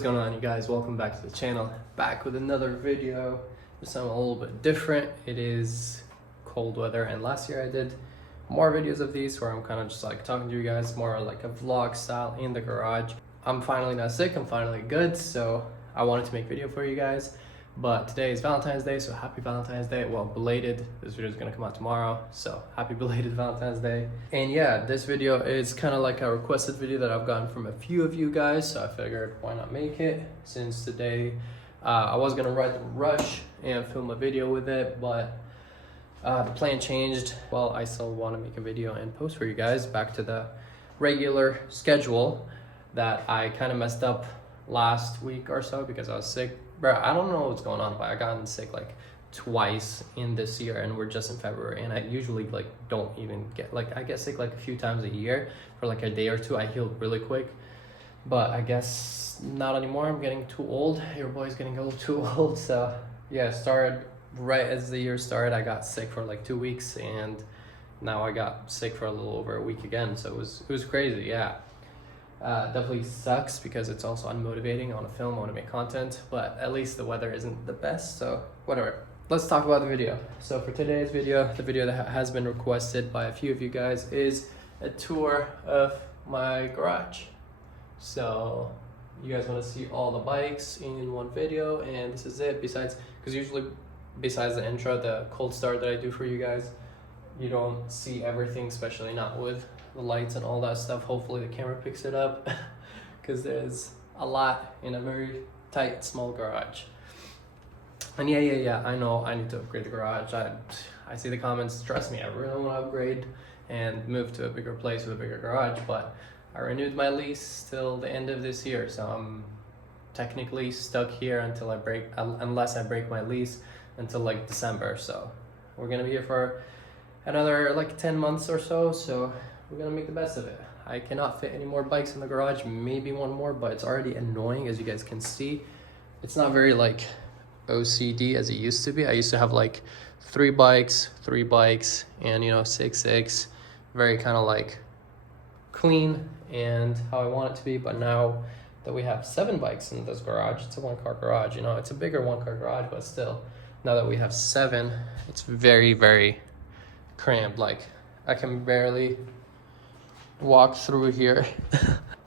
is going on, you guys? Welcome back to the channel. Back with another video. This time a little bit different. It is cold weather, and last year I did more videos of these where I'm kind of just like talking to you guys more like a vlog style in the garage. I'm finally not sick, I'm finally good, so I wanted to make a video for you guys. But today is Valentine's Day, so happy Valentine's Day. Well, belated. This video is gonna come out tomorrow, so happy belated Valentine's Day. And yeah, this video is kind of like a requested video that I've gotten from a few of you guys, so I figured why not make it, since today I was gonna ride the Rush and film a video with it, but the plan changed. Well, I still want to make a video and post for you guys back to the regular schedule that I kind of messed up last week or so because I was sick. Bro, I don't know what's going on, but I gotten sick like twice in this year, and we're just in February, and I usually like don't even get, like, I get sick like a few times a year for like a day or two. I heal really quick, but I guess not anymore. I'm getting too old. Your boy's getting a little too old. So yeah, started right as the year started. I got sick for like 2 weeks, and now I got sick for a little over a week again. So it was crazy. Yeah. Definitely sucks because it's also unmotivating on a film. I want to make content, but at least the weather isn't the best, so whatever. Let's talk about the video. So for today's video, the video that has been requested by a few of you guys is a tour of my garage. So you guys want to see all the bikes in one video, and this is it. Besides, because usually besides the intro, the cold start that I do for you guys, you don't see everything, especially not with the lights and all that stuff. Hopefully the camera picks it up because there's a lot in a very tight, small garage. And yeah, I know I need to upgrade the garage. I see the comments. Trust me, I really want to upgrade and move to a bigger place with a bigger garage, but I renewed my lease till the end of this year, so I'm technically stuck here until unless I break my lease until like December. So we're gonna be here for another like 10 months or so, so we're gonna make the best of it. I cannot fit any more bikes in the garage, maybe one more, but it's already annoying. As you guys can see, it's not very like OCD as it used to be. I used to have like three bikes, and you know, 6 very kind of like clean and how I want it to be. But now that we have 7 bikes in this garage, it's a 1-car garage, you know, it's a bigger 1-car garage, but still, now that we have 7, it's very cramped. Like, I can barely walk through here.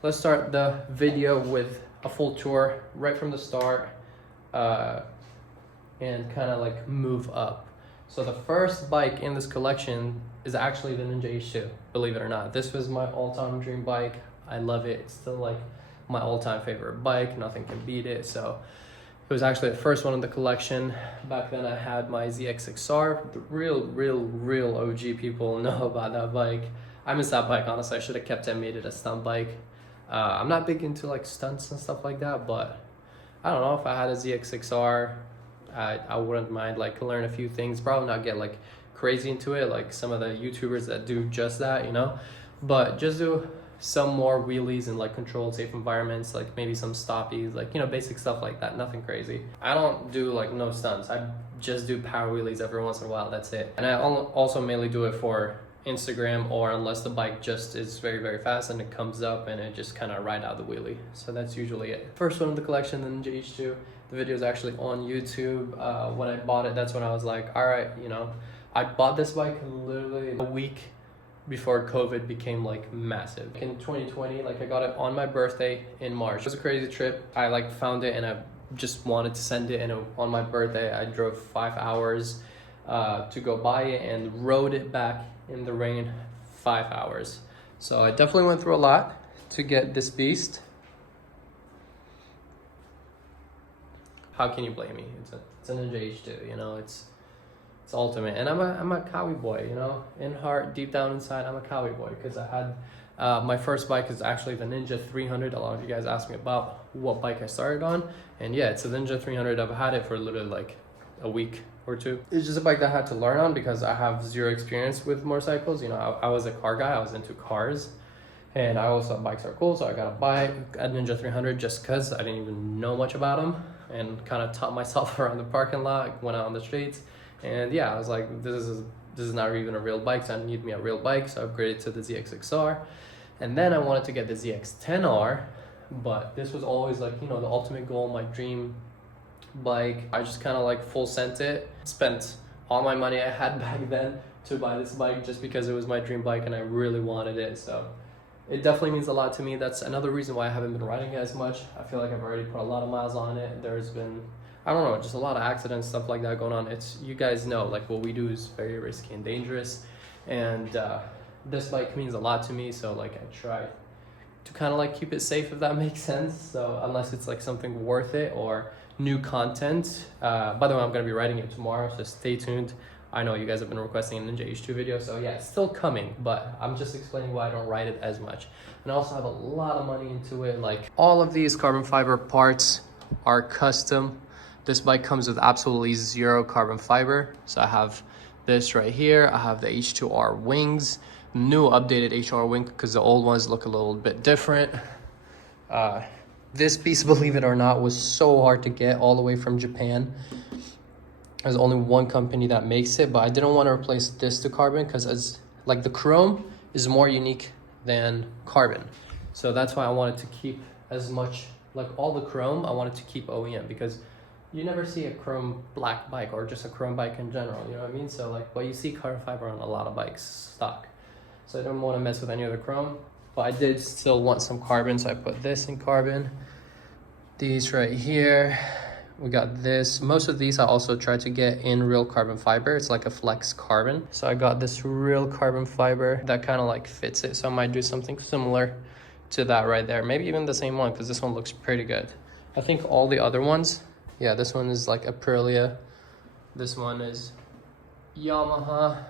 Let's start the video with a full tour right from the start, and kind of like move up. So the first bike in this collection is actually the Ninja H2, believe it or not. This was my all-time dream bike. I love it. It's still like my all-time favorite bike. Nothing can beat it. So it was actually the first one in the collection. Back then I had my ZX6R. The real OG people know about that bike. I miss that bike, honestly. I should have kept it and made it a stunt bike. I'm not big into like stunts and stuff like that, but I don't know, if I had a ZX6R, I wouldn't mind like learn a few things. Probably not get like crazy into it like some of the YouTubers that do just that, you know, but just do some more wheelies in like controlled, safe environments, like maybe some stoppies, like, you know, basic stuff like that. Nothing crazy. I don't do like no stunts. I just do power wheelies every once in a while. That's it. And I also mainly do it for Instagram, or unless the bike just is very fast and it comes up and it just kind of ride out the wheelie. So that's usually it. First one in the collection, the Ninja H2. The video is actually on YouTube. When I bought it, that's when I was like, all right, you know, I bought this bike literally a week before COVID became like massive. In 2020, like I got it on my birthday in March. It was a crazy trip. I like found it and I just wanted to send it, and on my birthday I drove 5 hours to go buy it and rode it back in the rain 5 hours. So I definitely went through a lot to get this beast. How can you blame me? It's a Ninja H2, you know, it's ultimate. And I'm a Kawi boy, you know, in heart, deep down inside, I'm a Kawi boy, because I had my first bike is actually the Ninja 300. A lot of you guys asked me about what bike I started on, and yeah, it's a Ninja 300. I've had it for literally like a week or 2. It's just a bike that I had to learn on because I have 0 experience with motorcycles. You know, I was a car guy. I was into cars, and I always thought bikes are cool, so I got to buy a Ninja 300 just because I didn't even know much about them, and kind of taught myself around the parking lot, went out on the streets, and yeah, I was like, this is not even a real bike, so I need me a real bike. So I upgraded to the ZX6R, and then I wanted to get the ZX10R but this was always like, you know, the ultimate goal, my dream bike. I just kind of like full sent it, spent all my money I had back then to buy this bike just because it was my dream bike and I really wanted it. So it definitely means a lot to me. That's another reason why I haven't been riding it as much. I feel like I've already put a lot of miles on it. There's been, I don't know, just a lot of accidents, stuff like that going on. It's, you guys know, like what we do is very risky and dangerous, and this bike means a lot to me. So like I try to kind of like keep it safe, if that makes sense. So unless it's like something worth it or new content. By the way, I'm gonna be riding it tomorrow, so stay tuned. I know you guys have been requesting a Ninja H2 video, so yeah, it's still coming, but I'm just explaining why I don't ride it as much. And I also have a lot of money into it. Like all of these carbon fiber parts are custom. This bike comes with absolutely zero carbon fiber. So I have this right here. I have the H2R wings, new updated HR wing because the old ones look a little bit different. This piece, believe it or not, was so hard to get all the way from Japan. There's only one company that makes it, but I didn't want to replace this to carbon because as like the chrome is more unique than carbon. So that's why I wanted to keep as much, like all the chrome, I wanted to keep OEM because you never see a chrome black bike or just a chrome bike in general, you know what I mean? So like, but you see carbon fiber on a lot of bikes stock. So I don't want to mess with any other chrome, but I did still want some carbon. So I put this in carbon, these right here. We got this. Most of these I also tried to get in real carbon fiber. It's like a flex carbon. So I got this real carbon fiber that kind of like fits it. So I might do something similar to that right there. Maybe even the same one because this one looks pretty good. I think all the other ones, yeah, this one is like Aprilia. This one is Yamaha.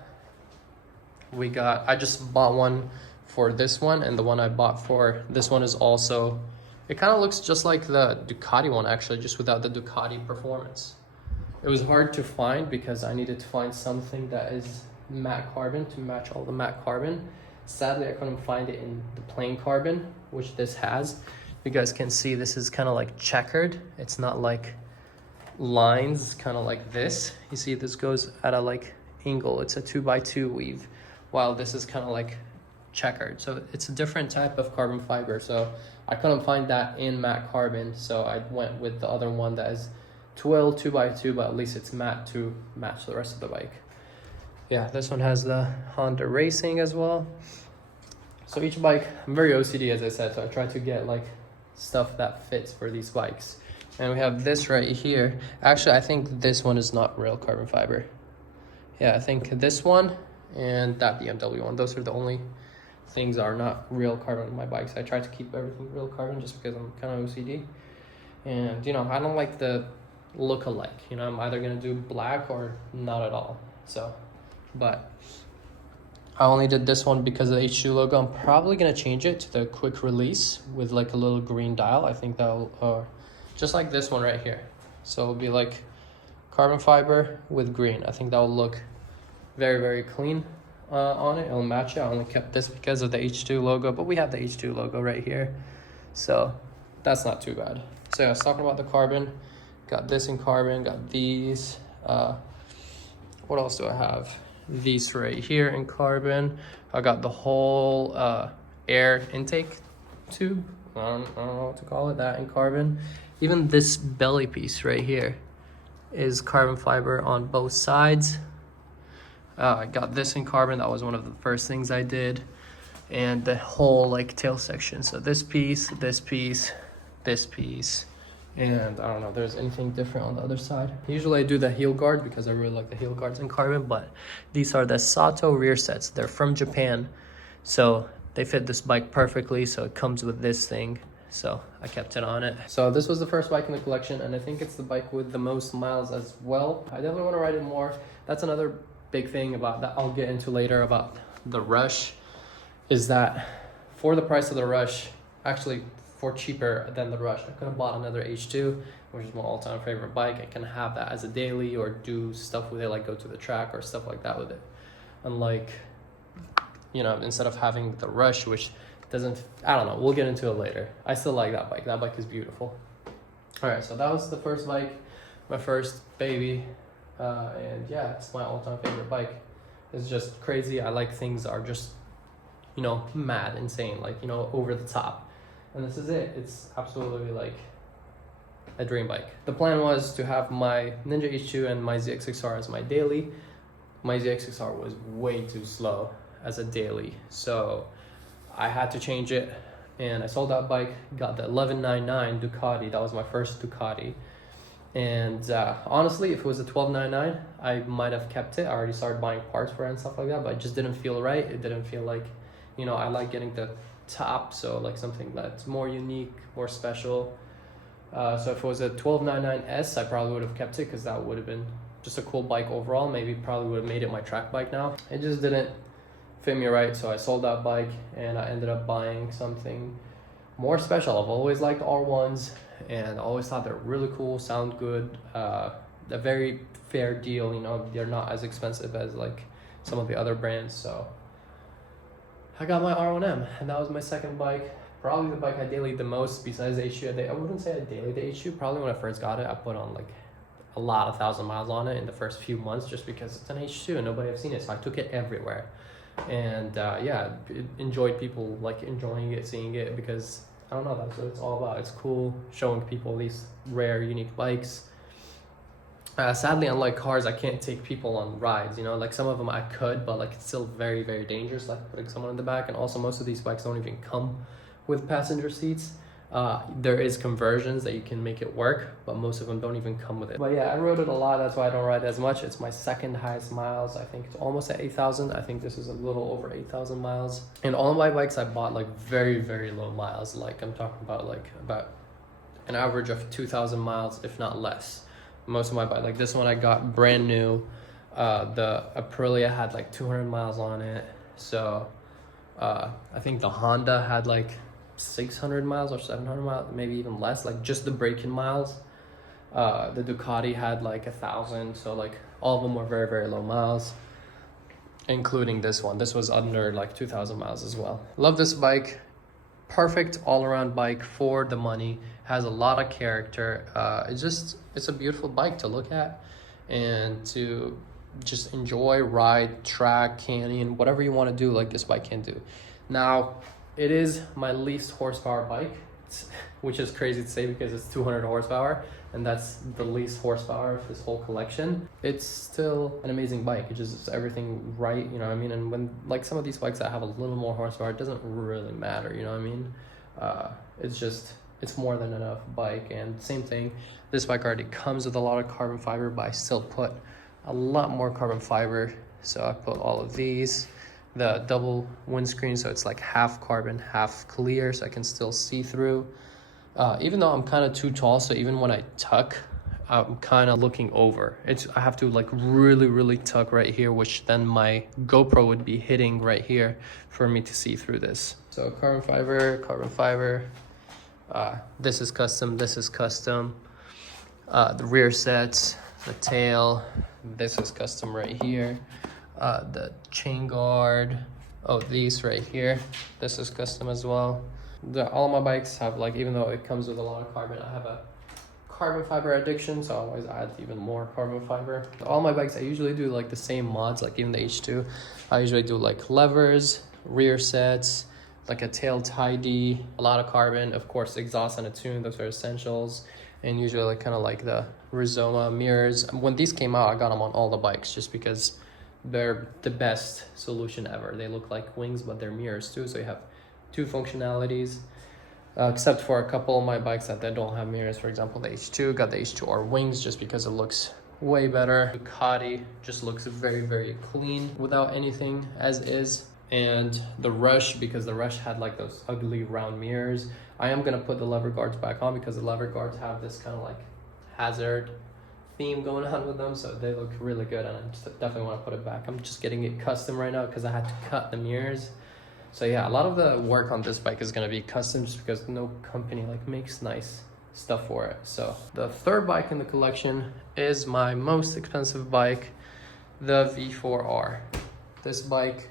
I just bought one for this one, and the one I bought for this one is also, it kind of looks just like the Ducati one actually, just without the Ducati performance. It was hard to find because I needed to find something that is matte carbon to match all the matte carbon. Sadly, I couldn't find it in the plain carbon, which this has. You guys can see this is kind of like checkered. It's not like lines, kind of like this. You see this goes at a like angle. It's a 2x2 weave, while this is kind of like checkered. So it's a different type of carbon fiber. So I couldn't find that in matte carbon, so I went with the other one that is twill 2x2, but at least it's matte to match the rest of the bike. Yeah, this one has the Honda Racing as well. So each bike, I'm very OCD as I said, so I try to get like stuff that fits for these bikes. And we have this right here. Actually, I think this one is not real carbon fiber. Yeah, I think this one and that BMW one, those are the only things are not real carbon on my bikes. I try to keep everything real carbon just because I'm kind of OCD. And, you know, I don't like the look alike. You know, I'm either going to do black or not at all. So, but I only did this one because of the H2 logo. I'm probably going to change it to the quick release with like a little green dial. I think that'll, just like this one right here. So it'll be like carbon fiber with green. I think that will look very, very clean on it. It'll match it. I only kept this because of the H2 logo, but we have the H2 logo right here. So that's not too bad. So yeah, I was talking about the carbon. Got this in carbon, got these. What else do I have? These right here in carbon. I got the whole air intake tube. I don't know what to call it, that in carbon. Even this belly piece right here is carbon fiber on both sides. I got this in carbon. That was one of the first things I did. And the whole like tail section. So this piece, this piece, this piece. And I don't know if there's anything different on the other side. Usually I do the heel guard because I really like the heel guards in carbon, but these are the Sato rear sets. They're from Japan. So they fit this bike perfectly. So it comes with this thing. So I kept it on it. So this was the first bike in the collection, and I think it's the bike with the most miles as well. I definitely want to ride it more. That's another big thing about that I'll get into later about the Rush, is that for the price of the Rush, actually for cheaper than the Rush, I could have bought another H2, which is my all-time favorite bike. I can have that as a daily or do stuff with it, like go to the track or stuff like that with it. Unlike, you know, instead of having the Rush, which doesn't, I don't know, we'll get into it later. I still like that bike. That bike is beautiful. All right, so that was the first bike, my first baby. And yeah, it's my all-time favorite bike. It's just crazy. I like things that are just, you know, mad, insane, like, you know, over the top. and this is it. It's absolutely like a dream bike. The plan was to have my Ninja H2 and my ZX6R as my daily. My ZX6R was way too slow as a daily, so I had to change it, and I sold that bike, got the 1199 Ducati. That was my first Ducati, and honestly, if it was a 1299, I might have kept it. I already started buying parts for it and stuff like that, but it just didn't feel right. It didn't feel like, you know, I like getting the top, so like something that's more unique, more special. So if it was a 1299S, I probably would have kept it, because that would have been just a cool bike overall. Maybe probably would have made it my track bike now. It just didn't fit me right, so I sold that bike and I ended up buying something more special. I've always liked R1s and I always thought they're really cool, sound good, a very fair deal, you know, they're not as expensive as like some of the other brands. So I got my R1M, and that was my second bike. Probably the bike I dailied the most besides the H2. I wouldn't say I dailied the H2. Probably when I first got it, I put on like a lot of 1,000 miles on it in the first few months, just because it's an H2 and nobody have seen it. So I took it everywhere. And yeah, enjoyed people like enjoying it, seeing it, because I don't know, that's what it's all about. It's cool showing people these rare, unique bikes. Sadly, unlike cars, I can't take people on rides, you know, like some of them I could, but like it's still very, very dangerous, like putting someone in the back. And also most of these bikes don't even come with passenger seats. There is conversions that you can make it work, but most of them don't even come with it. But yeah, I rode it a lot. That's why I don't ride as much. It's my second highest miles. I think it's almost at 8,000. I think this is a little over 8,000 miles. And all of my bikes I bought like very, very low miles. Like I'm talking about like about an average of 2,000 miles, if not less. Most of my bikes, like this one I got brand new. The Aprilia had like 200 miles on it. So I think the Honda had like 600 miles or 700 miles, maybe even less, like just the break-in miles. The Ducati had like 1,000, so like all of them were very, very low miles, including this one. This was under like 2,000 miles as well. Love this bike. Perfect all-around bike for the money. Has a lot of character. It's a beautiful bike to look at and to just enjoy, ride, track, canyon, whatever you want to do, like this bike can do. Now, it is my least horsepower bike, which is crazy to say because it's 200 horsepower, and that's the least horsepower of this whole collection. It's still an amazing bike. It just is everything right, you know what I mean? And when like some of these bikes that have a little more horsepower, it doesn't really matter, you know what I mean? It's more than enough bike. And same thing, this bike already comes with a lot of carbon fiber, but I still put a lot more carbon fiber. So I put all of these. The double windscreen, so it's like half carbon, half clear, so I can still see through. Even though I'm kind of too tall, so even when I tuck, I'm kind of looking over. I have to like really, really tuck right here, which then my GoPro would be hitting right here for me to see through this. So carbon fiber. This is custom, this is custom. The rear sets, the tail, this is custom right here. The chain guard, these right here, this is custom as well. All of my bikes have, like, even though it comes with a lot of carbon, I have a carbon fiber addiction, so I always add even more carbon fiber. All my bikes, I usually do like the same mods, like even the H2. I usually do like levers, rear sets, like a tail tidy, a lot of carbon, of course exhaust and a tune, those are essentials. And usually like kind of like the Rizoma mirrors. When these came out, I got them on all the bikes just because they're the best solution ever. They look like wings, but they're mirrors too, so you have two functionalities. Except for a couple of my bikes that don't have mirrors. For example, the H2 got the H2R wings just because it looks way better. Ducati just looks very, very clean without anything as is. And the Rush, because the Rush had like those ugly round mirrors. I am gonna put the lever guards back on because the lever guards have this kind of like hazard theme going on with them, so they look really good, and I just definitely want to put it back. I'm just getting it custom right now because I had to cut the mirrors. So yeah, a lot of the work on this bike is going to be custom just because no company like makes nice stuff for it. So the third bike in the collection is my most expensive bike, the V4R. This bike,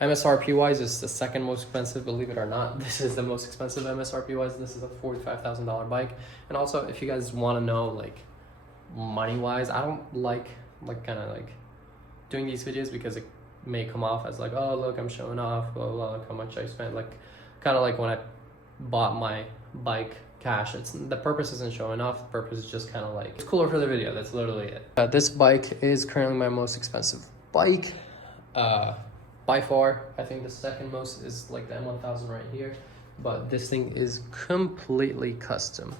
MSRP wise, is the second most expensive, believe it or not. This is the most expensive MSRP wise. This is a $45,000 bike. And also, if you guys want to know like money wise, I don't like kind of like doing these videos because it may come off as like, oh look, I'm showing off, blah blah, look how much I spent. Like kind of like when I bought my bike cash. It's the purpose isn't showing off. The purpose is just kind of like it's cooler for the video. That's literally it. This bike is currently my most expensive bike. By far, I think the second most is like the M1000 right here. But this thing is completely custom.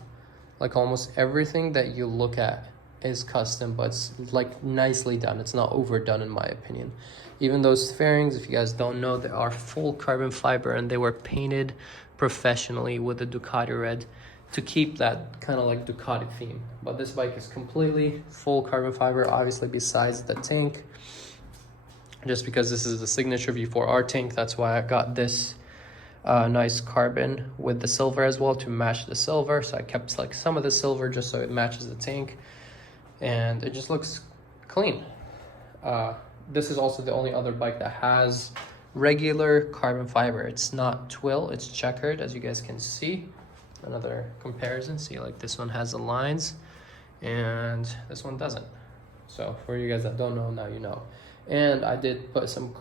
Like almost everything that you look at is custom, but it's like nicely done. It's not overdone in my opinion. Even those fairings, if you guys don't know, they are full carbon fiber and they were painted professionally with the Ducati red to keep that kind of like Ducati theme. But this bike is completely full carbon fiber, obviously besides the tank. Just because this is the signature V4R tank, that's why I got this nice carbon with the silver as well to match the silver. So I kept like some of the silver just so it matches the tank. And it just looks clean. This is also the only other bike that has regular carbon fiber. It's not twill, it's checkered, as you guys can see. Another comparison, see like this one has the lines and this one doesn't. So for you guys that don't know, now you know. And I did put some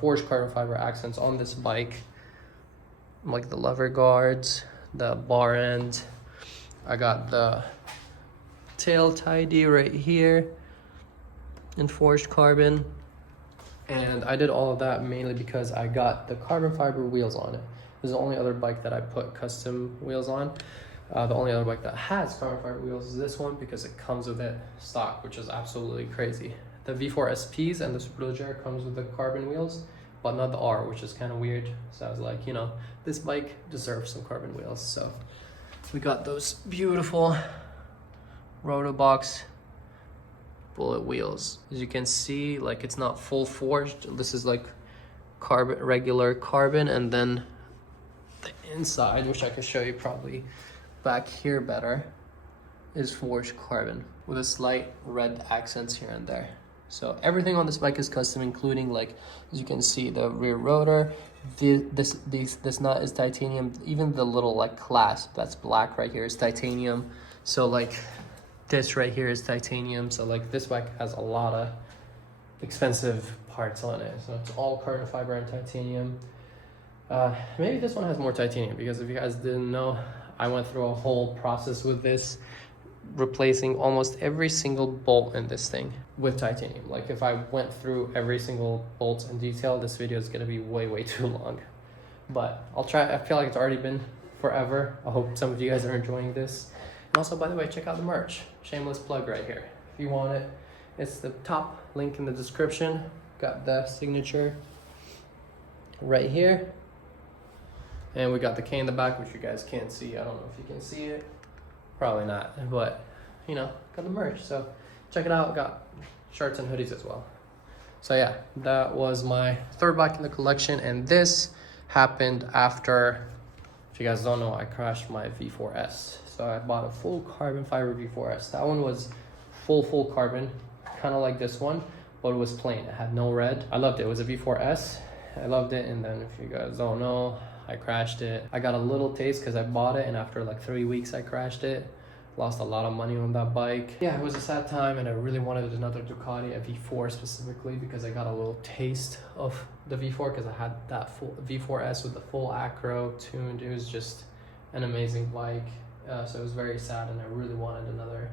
forged carbon fiber accents on this bike, like the lever guards, the bar end. I got the tail tidy right here in forged carbon. And I did all of that mainly because I got the carbon fiber wheels on it. This is the only other bike that I put custom wheels on. The only other bike that has carbon fiber wheels is this one because it comes with it stock, which is absolutely crazy. The V4 SPs and the Superbike comes with the carbon wheels, but not the R, which is kind of weird. So I was like, you know, this bike deserves some carbon wheels. So we got those beautiful Rotobox bullet wheels. As you can see, like it's not full forged. This is like carbon, regular carbon, and then the inside, which I can show you probably back here better, is forged carbon with a slight red accents here and there. So everything on this bike is custom, including, like, as you can see, the rear rotor. This nut is titanium. Even the little like clasp that's black right here is titanium. So like this right here is titanium. So like this bike has a lot of expensive parts on it. So it's all carbon fiber and titanium. Maybe this one has more titanium, because if you guys didn't know, I went through a whole process with this, replacing almost every single bolt in this thing with titanium. Like if I went through every single bolt in detail, this video is gonna be way too long, but I'll try. I feel like it's already been forever. I hope some of you guys are enjoying this. And also, by the way, check out the merch. Shameless plug right here. If you want it, it's the top link in the description. Got the signature right here, and we got the K in the back, which you guys can't see. I don't know if you can see it. Probably not, but you know, got the merch, so check it out. Got shirts and hoodies as well. So yeah, that was my third bike in the collection, and this happened after, if you guys don't know, I crashed my V4S. So I bought a full carbon fiber V4S. That one was full carbon, kind of like this one, but it was plain. It had no red. I loved it. It was a V4S. I loved it. And then if you guys don't know, I crashed it. I got a little taste because I bought it, and after like 3 weeks I crashed it. Lost a lot of money on that bike. Yeah, it was a sad time, and I really wanted another Ducati, a V4 specifically, because I got a little taste of the V4 because I had that full V4S with the full acro tuned. It was just an amazing bike. So it was very sad, and I really wanted another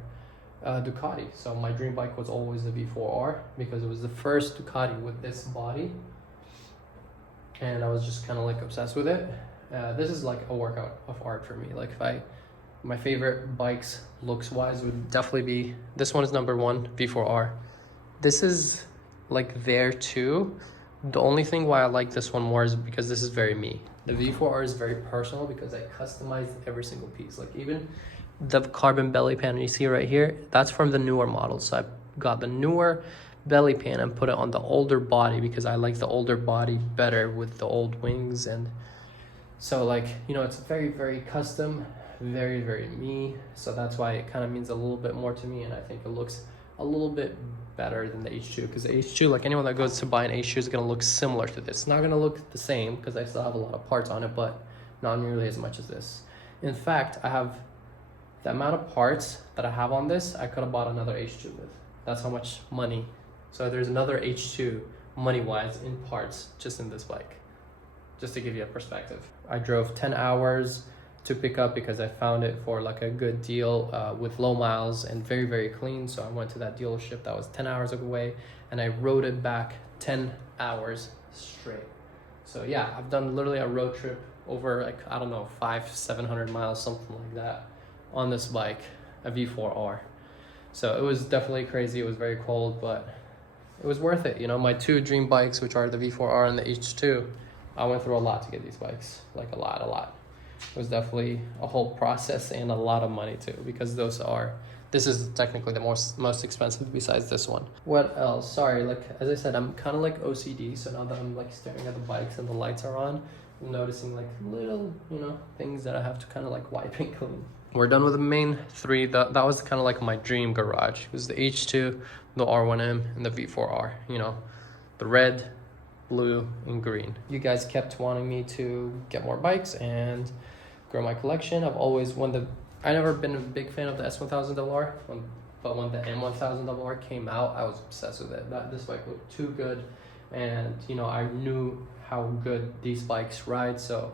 Ducati. So my dream bike was always the V4R because it was the first Ducati with this body, and I was just kind of like obsessed with it. This is like a workout of art for me. Like my favorite bikes looks wise would definitely be, this one is number one, V4R. This is like there too. The only thing why I like this one more is because this is very me. The V4R is very personal because I customized every single piece. Like even the carbon belly pan you see right here, that's from the newer model. So I got the newer belly pan and put it on the older body because I like the older body better with the old wings. And so, like, you know, it's very custom, very me. So that's why it kind of means a little bit more to me, and I think it looks a little bit better than the H2, because the H2, like anyone that goes to buy an H2 is going to look similar to this. It's not going to look the same because I still have a lot of parts on it, but not nearly as much as this. In fact, I have the amount of parts that I have on this, I could have bought another H2 with. That's how much money. So there's another H2 money-wise in parts just in this bike. just to give you a perspective. I drove 10 hours to pick up because I found it for like a good deal with low miles and very, very clean. So I went to that dealership that was 10 hours away and I rode it back 10 hours straight. So yeah, I've done literally a road trip over like, I don't know, 500-700 miles, something like that on this bike, a V4R. So it was definitely crazy. It was very cold, but it was worth it. You know, my two dream bikes, which are the V4R and the H2, I went through a lot to get these bikes, like a lot. It was definitely a whole process and a lot of money too, because this is technically the most expensive besides this one. What else? Sorry, like as I said, I'm kind of like OCD, so now that I'm like staring at the bikes and the lights are on, I'm noticing like little, you know, things that I have to kind of like wipe and clean. We're done with the main three. That was kind of like my dream garage. It was the H2, the R1M, and the V4R, you know, the red, blue, and green. You guys kept wanting me to get more bikes and grow my collection. I never been a big fan of the S1000RR, but when the M1000RR came out, I was obsessed with it. This bike looked too good, and you know, I knew how good these bikes ride, so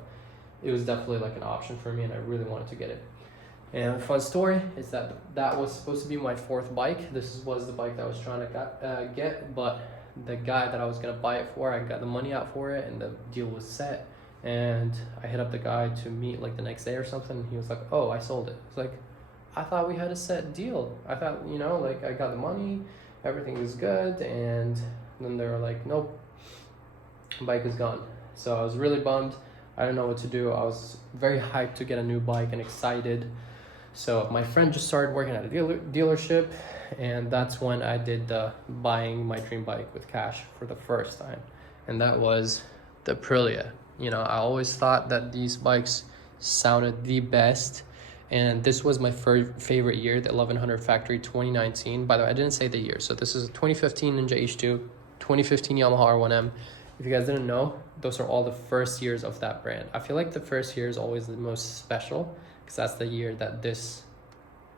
it was definitely like an option for me, and I really wanted to get it. And a fun story is that was supposed to be my fourth bike. This was the bike that I was trying to get, but the guy that I was gonna buy it for, I got the money out for it, and the deal was set. And I hit up the guy to meet like the next day or something. And he was like, "Oh, I sold it." It's like, I thought we had a set deal. I thought, you know, like I got the money, everything was good, and then they were like, "Nope, bike is gone." So I was really bummed. I didn't know what to do. I was very hyped to get a new bike and excited. So my friend just started working at a dealership, and that's when I did the buying my dream bike with cash for the first time, and that was the Aprilia. You know, I always thought that these bikes sounded the best, and this was my favorite year, the 1100 factory 2019. By the way, I didn't say the year, so this is a 2015 Ninja H2, 2015 Yamaha R1M. If you guys didn't know, those are all the first years of that brand. I feel like the first year is always the most special, because that's the year that this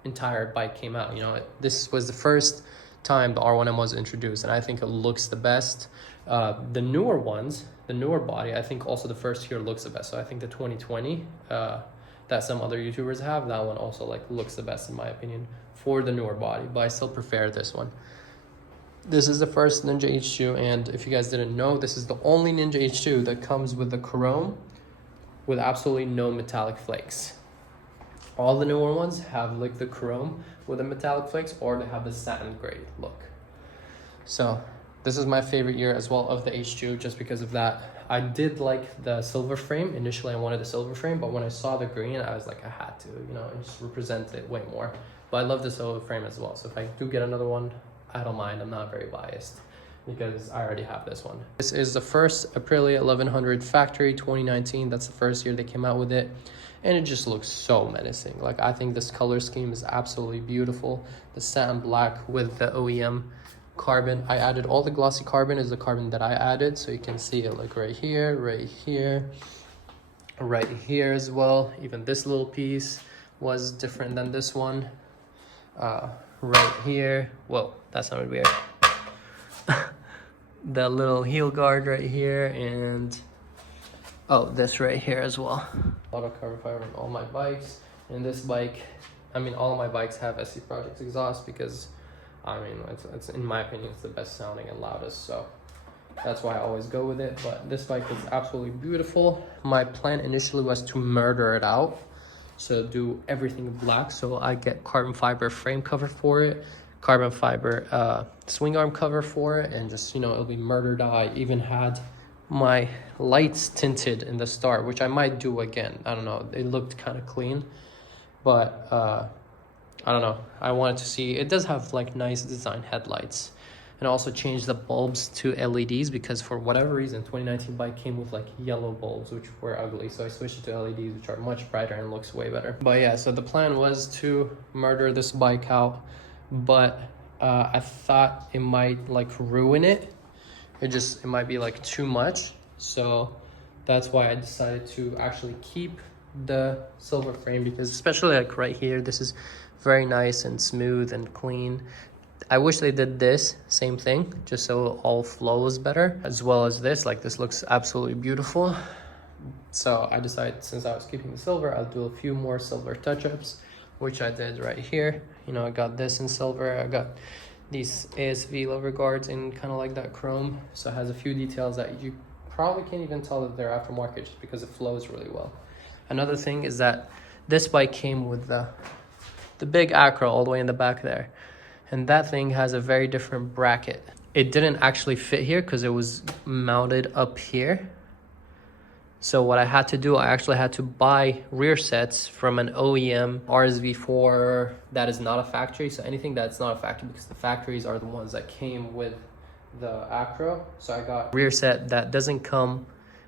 entire bike came out. You know, this was the first time the R1M was introduced, and I think it looks the best. The newer ones, the newer body, I think also the first year looks the best. So I think the 2020 that some other YouTubers have, that one also like looks the best in my opinion for the newer body, but I still prefer this one. This is the first Ninja H2, and if you guys didn't know, this is the only Ninja H2 that comes with the chrome with absolutely no metallic flakes. All the newer ones have like the chrome with the metallic flakes, or they have the satin gray look. So this is my favorite year as well of the H2, just because of that. I did like the silver frame. Initially I wanted the silver frame, but when I saw the green, I was like, I had to, you know, it just represents it way more. But I love the silver frame as well. So if I do get another one, I don't mind. I'm not very biased because I already have this one. This is the first Aprilia 1100 factory 2019. That's the first year they came out with it. And it just looks so menacing. Like, I think this color scheme is absolutely beautiful. The satin black with the OEM carbon. I added all the glossy carbon is the carbon that I added, so you can see it like right here, right as well. Even this little piece was different than this one. Right here, whoa, that sounded weird. The little heel guard right here, and oh, this right here as well. A lot of carbon fiber on all my bikes. And this bike, I mean, all of my bikes have SC Projects exhaust because, I mean, it's in my opinion, it's the best sounding and loudest, so that's why I always go with it. But this bike is absolutely beautiful. My plan initially was to murder it out, so do everything black. So I get carbon fiber frame cover for it, carbon fiber swing arm cover for it, and just, you know, it'll be murdered out. I even had my lights tinted in the start, which I might do again. I don't know, it looked kind of clean, but I don't know, I wanted to see. It does have like nice design headlights, and also changed the bulbs to LEDs because for whatever reason 2019 bike came with like yellow bulbs which were ugly, so I switched it to LEDs, which are much brighter and looks way better. But yeah, so the plan was to murder this bike out, but I thought it might like ruin it. It might be like too much, so that's why I decided to actually keep the silver frame, because especially like right here, this is very nice and smooth and clean. I wish they did this same thing just so it all flows better, as well as this. Like, this looks absolutely beautiful. So I decided, since I was keeping the silver, I'll do a few more silver touch-ups, which I did right here. You know, I got this in silver. I got these ASV lever guards in kind of like that chrome. So it has a few details that you probably can't even tell that they're aftermarket just because it flows really well. Another thing is that this bike came with the big acro all the way in the back there. And that thing has a very different bracket. It didn't actually fit here because it was mounted up here. So what I had to do, I actually had to buy rear sets from an OEM RSV4 that is not a factory. So anything that's not a factory, because the factories are the ones that came with the acro. So I got a rear set that doesn't come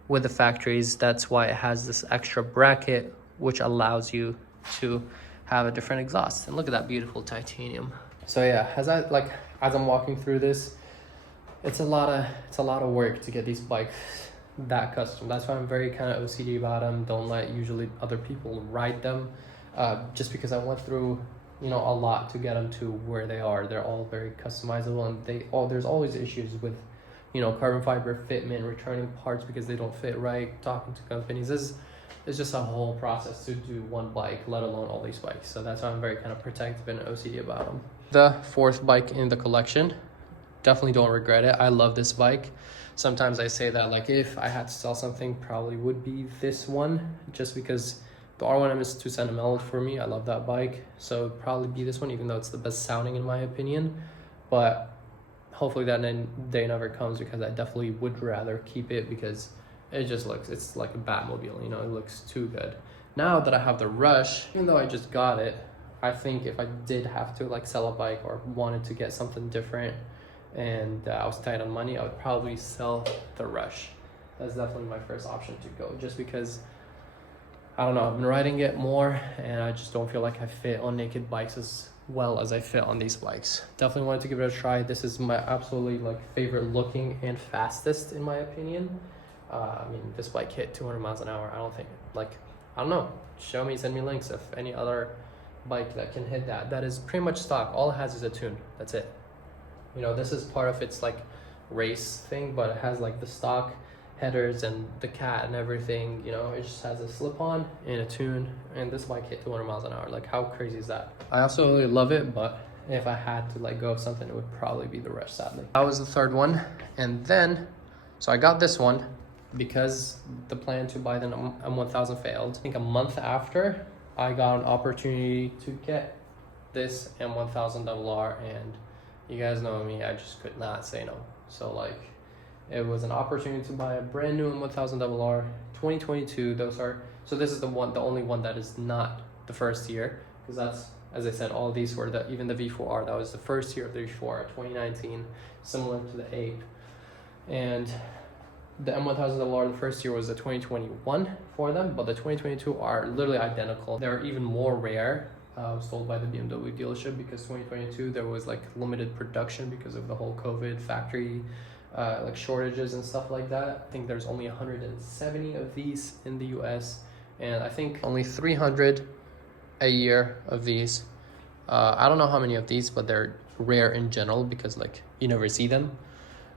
with the factories. That's why it has this extra bracket, which allows you to have a different exhaust. And look at that beautiful titanium. So yeah, as I'm walking through this, it's a lot of work to get these bikes that custom. That's why I'm very kind of OCD about them. Don't let usually other people ride them, just because I went through, you know, a lot to get them to where they are. They're all very customizable, and there's always issues with, you know, carbon fiber fitment, returning parts because they don't fit right, talking to companies. It's just a whole process to do one bike, let alone all these bikes. So that's why I'm very kind of protective and OCD about them. The fourth bike in the collection, definitely don't regret it. I love this bike. Sometimes I say that, like, if I had to sell something, probably would be this one, just because the R1M is too sentimental for me. I love that bike, so it'd probably be this one, even though it's the best sounding in my opinion. But hopefully that day never comes, because I definitely would rather keep it, because it just looks, it's like a Batmobile, you know, it looks too good. Now that I have the Rush, even though I just got it, I think if I did have to like sell a bike or wanted to get something different and I was tight on money, I would probably sell the Rush. That's definitely my first option to go, just because, I don't know, I've been riding it more and I just don't feel like I fit on naked bikes as well as I fit on these bikes. Definitely wanted to give it a try. This is my absolutely like favorite looking and fastest in my opinion. I mean, this bike hit 200 miles an hour. I don't think, like, I don't know, show me, send me links of any other bike that can hit that. That is pretty much stock. All it has is a tune. That's it. You know, this is part of its like race thing, but it has like the stock headers and the cat and everything. You know, it just has a slip-on and a tune, and this bike hit 200 miles an hour. Like, how crazy is that? I also really love it, but if I had to like go with something, it would probably be the Rush, sadly. That was the third one. And then, so I got this one because the plan to buy the M1000 failed. I think a month after, I got an opportunity to get this M1000 RR, and you guys know me, I just could not say no. So like, it was an opportunity to buy a brand new M1000 RR 2022. So this is the only one that is not the first year, because that's, as I said, all these were even the V4R, that was the first year of the V4R, 2019, similar to the Ape. And the M1000 RR, the first year was the 2021 for them, but the 2022 are literally identical. They're even more rare. I was told by the BMW dealership, because 2022 there was like limited production because of the whole COVID factory like shortages and stuff like that. I think there's only 170 of these in the US, and I think only 300 a year of these. I don't know how many of these, but they're rare in general because like you never see them.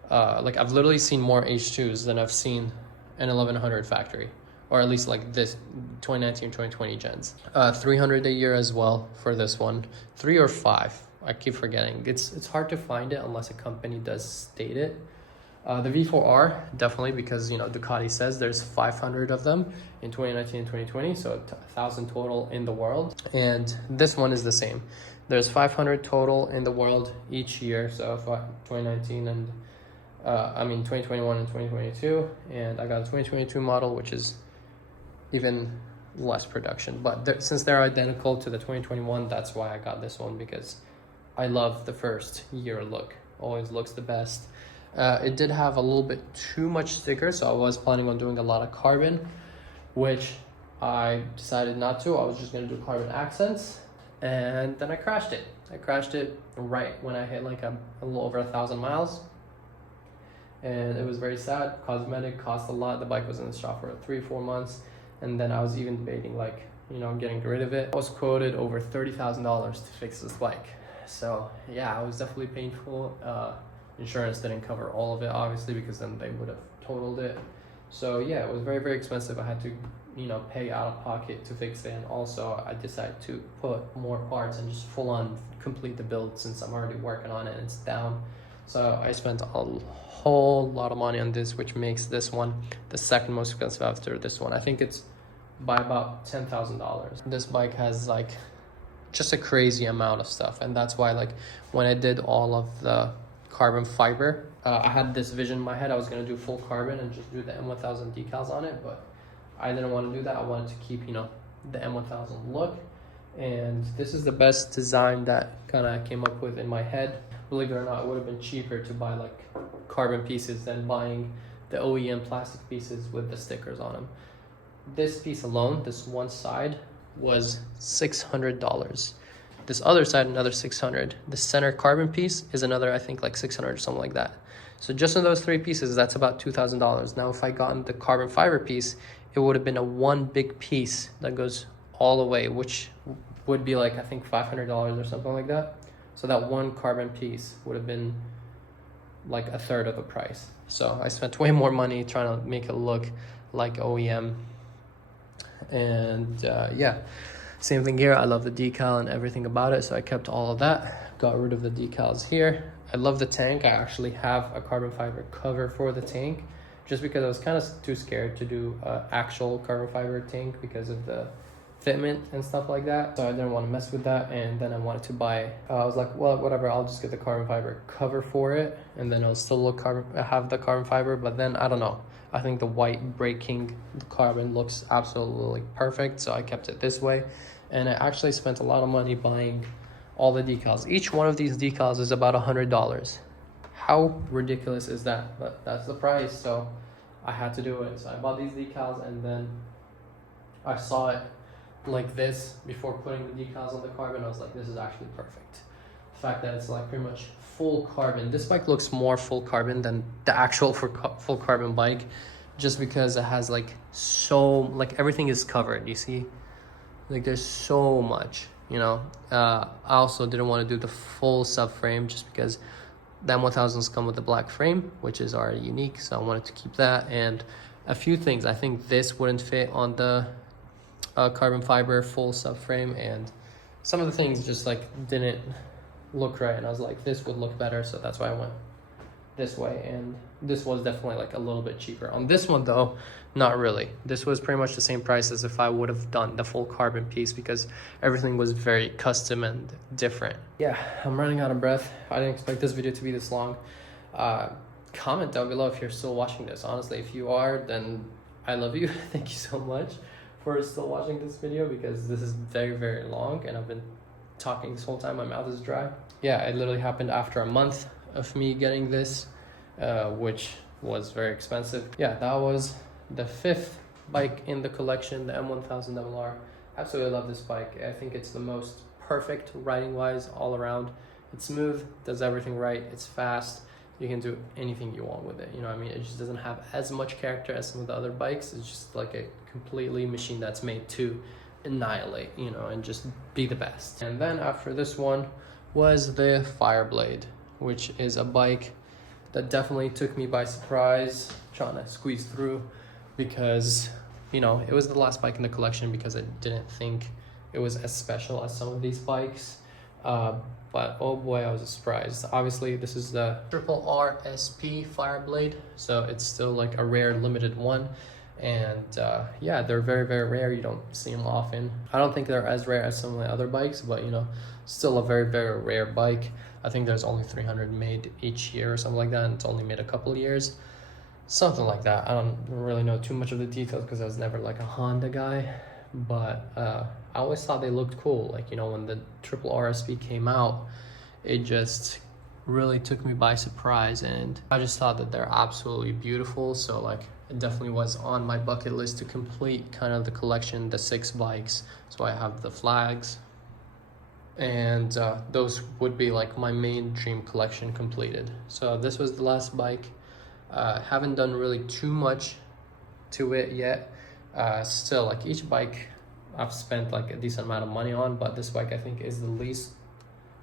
Like I've literally seen more H2s than I've seen an 1100 factory, or at least like this 2019 2020 gens. 300 a year as well for this one. 3 or 5, I keep forgetting. It's hard to find it unless a company does state it. The V4R, definitely, because you know Ducati says there's 500 of them in 2019 and 2020, so 1,000 total in the world. And this one is the same. There's 500 total in the world each year, so 2019 and 2021 and 2022, and I got a 2022 model, which is even less production. But since they're identical to the 2021, that's why I got this one, because I love the first year look. Always looks the best. It did have a little bit too much sticker, so I was planning on doing a lot of carbon, which I decided not to. I was just going to do carbon accents, and then I crashed it. I crashed it right when I hit like a little over 1,000 miles. And it was very sad. Cosmetic cost a lot. The bike was in the shop for 3-4 months, and then I was even debating like, you know, getting rid of it. I was quoted over $30,000 to fix this bike. So yeah, it was definitely painful. Insurance didn't cover all of it, obviously, because then they would have totaled it. So yeah, it was very, very expensive. I had to, you know, pay out of pocket to fix it. And also I decided to put more parts and just full on complete the build since I'm already working on it and it's down. So I spent a whole lot of money on this, which makes this one the second most expensive after this one. I think it's by about $10,000. This bike has like just a crazy amount of stuff, and that's why like when I did all of the carbon fiber, I had this vision in my head. I was gonna do full carbon and just do the M1000 decals on it, but I didn't want to do that. I wanted to keep, you know, the M1000 look, and this is the best design that kind of came up with in my head. Believe it or not, it would have been cheaper to buy like carbon pieces than buying the OEM plastic pieces with the stickers on them. This piece alone, this one side, was $600. This other side, another $600. The center carbon piece is another, I think, like $600 or something like that. So just in those three pieces, that's about $2,000. Now, if I gotten the carbon fiber piece, it would have been a one big piece that goes all the way, which would be like, I think, $500 or something like that. So that one carbon piece would have been like a third of the price. So I spent way more money trying to make it look like OEM. And yeah, same thing here. I love the decal and everything about it, so I kept all of that, got rid of the decals here. I love the tank. I actually have a carbon fiber cover for the tank just because I was kind of too scared to do an actual carbon fiber tank because of the fitment and stuff like that, so I didn't want to mess with that. And then I wanted to buy, I was like, well, whatever, I'll just get the carbon fiber cover for it, and then it'll still look have the carbon fiber. But then I don't know, I think the white breaking carbon looks absolutely perfect, so I kept it this way. And I actually spent a lot of money buying all the decals. Each one of these decals is about $100. How ridiculous is that? But that's the price, so I had to do it. So I bought these decals, and then I saw it like this before putting the decals on the carbon. I was like, this is actually perfect. The fact that it's like pretty much full carbon. This bike looks more full carbon than the actual full carbon bike, just because it has like so, like everything is covered, you see, like there's so much, you know. I also didn't want to do the full subframe just because the M1000s come with the black frame, which is already unique, so I wanted to keep that. And a few things, I think this wouldn't fit on the carbon fiber full subframe, and some of the things just like didn't look right, and I was like, this would look better, so that's why I went this way. And this was definitely like a little bit cheaper. On this one though, not really. This was pretty much the same price as if I would have done the full carbon piece, because everything was very custom and different. Yeah, I'm running out of breath. I didn't expect this video to be this long. Comment down below if you're still watching this. Honestly, if you are, then I love you. Thank you so much for still watching this video, because this is very, very long and I've been talking this whole time. My mouth is dry. Yeah, it literally happened after a month of me getting this, which was very expensive. Yeah, that was the 5th bike in the collection, the M1000RR. Absolutely love this bike. I think it's the most perfect riding wise all around. It's smooth, does everything right, it's fast. You can do anything you want with it, you know what I mean? It just doesn't have as much character as some of the other bikes. It's just like a completely machine that's made to annihilate, you know, and just be the best. And then after this one was the Fireblade, which is a bike that definitely took me by surprise, trying to squeeze through, because, you know, it was the last bike in the collection because I didn't think it was as special as some of these bikes. But oh boy, I was surprised. Obviously, this is the RRSP Fireblade, so it's still like a rare limited one. And yeah, they're very, very rare. You don't see them often. I don't think they're as rare as some of the other bikes, but you know, still a very, very rare bike. I think there's only 300 made each year or something like that, and it's only made a couple of years. Something like that. I don't really know too much of the details because I was never like a Honda guy, but I always thought they looked cool. Like, you know, when the RRSP came out, it just really took me by surprise, and I just thought that they're absolutely beautiful. So like, it definitely was on my bucket list to complete kind of the collection, the 6 bikes. So I have the flags, and those would be like my main dream collection completed. So this was the last bike. Haven't done really too much to it yet. Still, like, each bike I've spent like a decent amount of money on, but this bike I think is the least,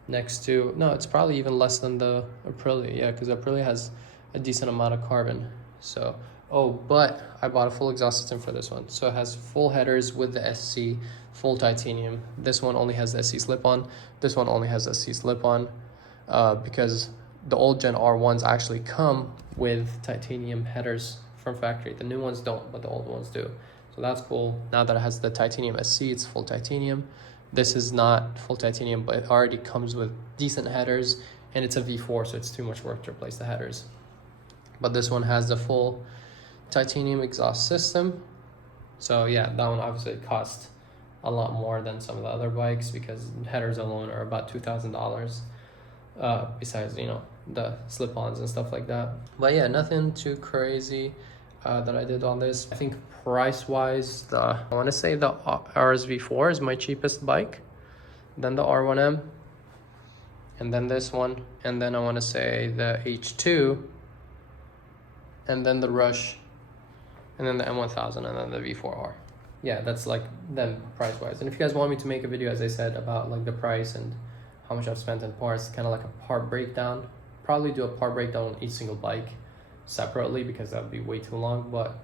next to, no, it's probably even less than the Aprilia. Yeah, because Aprilia has a decent amount of carbon. So Oh, but I bought a full exhaust system for this one. So it has full headers with the SC, full titanium. This one only has the SC slip-on. This one only has the SC slip-on because the old Gen R1s actually come with titanium headers from factory. The new ones don't, but the old ones do. So that's cool. Now that it has the titanium SC, it's full titanium. This is not full titanium, but it already comes with decent headers, and it's a V4, so it's too much work to replace the headers. But this one has the full titanium exhaust system. So yeah, that one obviously cost a lot more than some of the other bikes because headers alone are about $2,000. Besides, you know, the slip-ons and stuff like that. But yeah, nothing too crazy that I did on this. I think price-wise, I want to say the RSV4 is my cheapest bike, then the R1M, and then this one, and then I want to say the H2, and then the Rush, and then the M1000, and then the V4R. Yeah, that's like them price-wise. And if you guys want me to make a video, as I said, about like the price and how much I've spent in parts, kind of like a part breakdown, probably do a part breakdown on each single bike separately because that would be way too long. But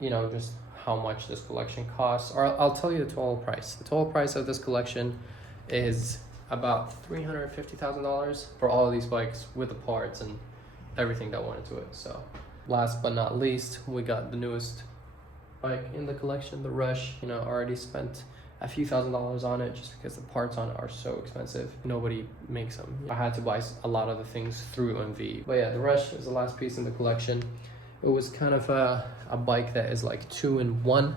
you know, just how much this collection costs, or I'll tell you the total price. The total price of this collection is about $350,000 for all of these bikes with the parts and everything that went into it. So last but not least, we got the newest bike in the collection, the Rush. You know, already spent a few $1,000s on it just because the parts on it are so expensive. Nobody makes them. I had to buy a lot of the things through MV. But yeah, the Rush is the last piece in the collection. It was kind of a bike that is like 2-in-1.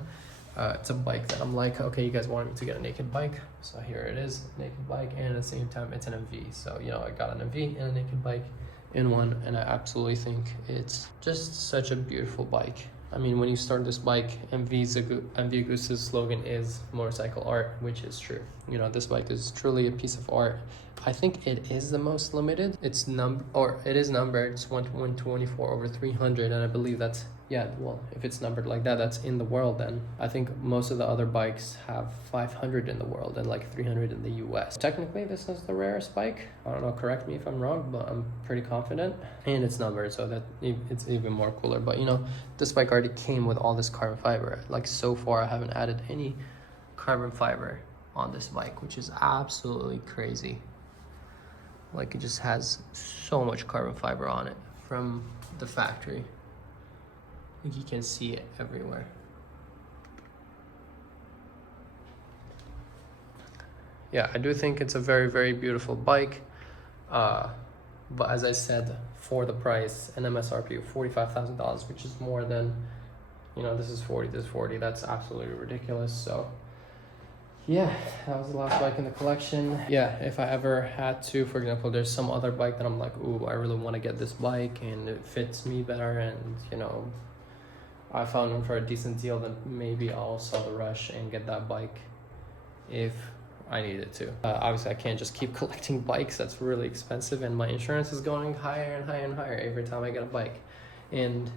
It's a bike that I'm like, okay, you guys wanted me to get a naked bike, so here it is, naked bike, and at the same time it's an MV. So you know, I got an MV and a naked bike in one, and I absolutely think it's just such a beautiful bike. I mean, when you start this bike, MV Goose's slogan is motorcycle art, which is true. You know, this bike is truly a piece of art. I think it is the most limited. It is numbered. It's 124/300, and I believe that's, yeah, well, if it's numbered like that, that's in the world. Then I think most of the other bikes have 500 in the world and like 300 in the US. Technically, this is the rarest bike. I don't know, correct me if I'm wrong, but I'm pretty confident. And it's numbered, so that it's even more cooler. But you know, this bike already came with all this carbon fiber. Like, so far, I haven't added any carbon fiber on this bike, which is absolutely crazy. Like, it just has so much carbon fiber on it from the factory. I think you can see it everywhere. Yeah, I do think it's a very, very beautiful bike. But as I said, for the price, an MSRP of $45,000, which is more than, you know, this is 40, this is 40. That's absolutely ridiculous. So yeah, that was the last bike in the collection. Yeah, if I ever had to, for example, there's some other bike that I'm like, ooh, I really want to get this bike and it fits me better, and you know, I found one for a decent deal, then maybe I'll sell the Rush and get that bike if I needed to. Obviously, I can't just keep collecting bikes. That's really expensive, and my insurance is going higher and higher and higher every time I get a bike. And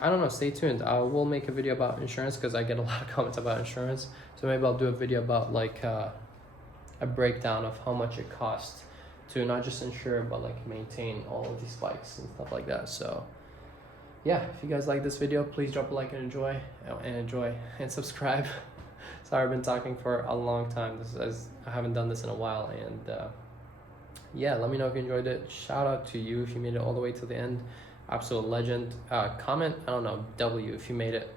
I don't know, stay tuned. I will make a video about insurance because I get a lot of comments about insurance. So maybe I'll do a video about like a breakdown of how much it costs to not just insure, but like maintain all of these bikes and stuff like that. So yeah, if you guys like this video, please drop a like and enjoy and subscribe. Sorry, I've been talking for a long time. I haven't done this in a while, and yeah, let me know if you enjoyed it. Shout out to you if you made it all the way to the end. Absolute legend. Comment, I don't know, W if you made it.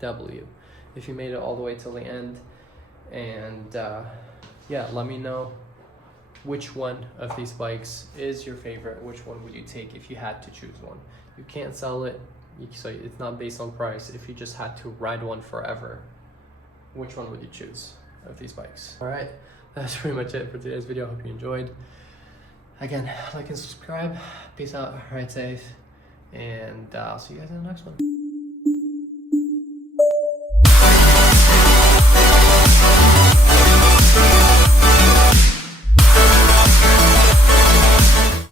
W if you made it all the way till the end. And yeah, let me know which one of these bikes is your favorite. Which one would you take if you had to choose one? You can't sell it, so it's not based on price. If you just had to ride one forever, which one would you choose of these bikes? All right, that's pretty much it for today's video. I hope you enjoyed. Again, like and subscribe. Peace out, ride safe, and I'll see you guys in the next one.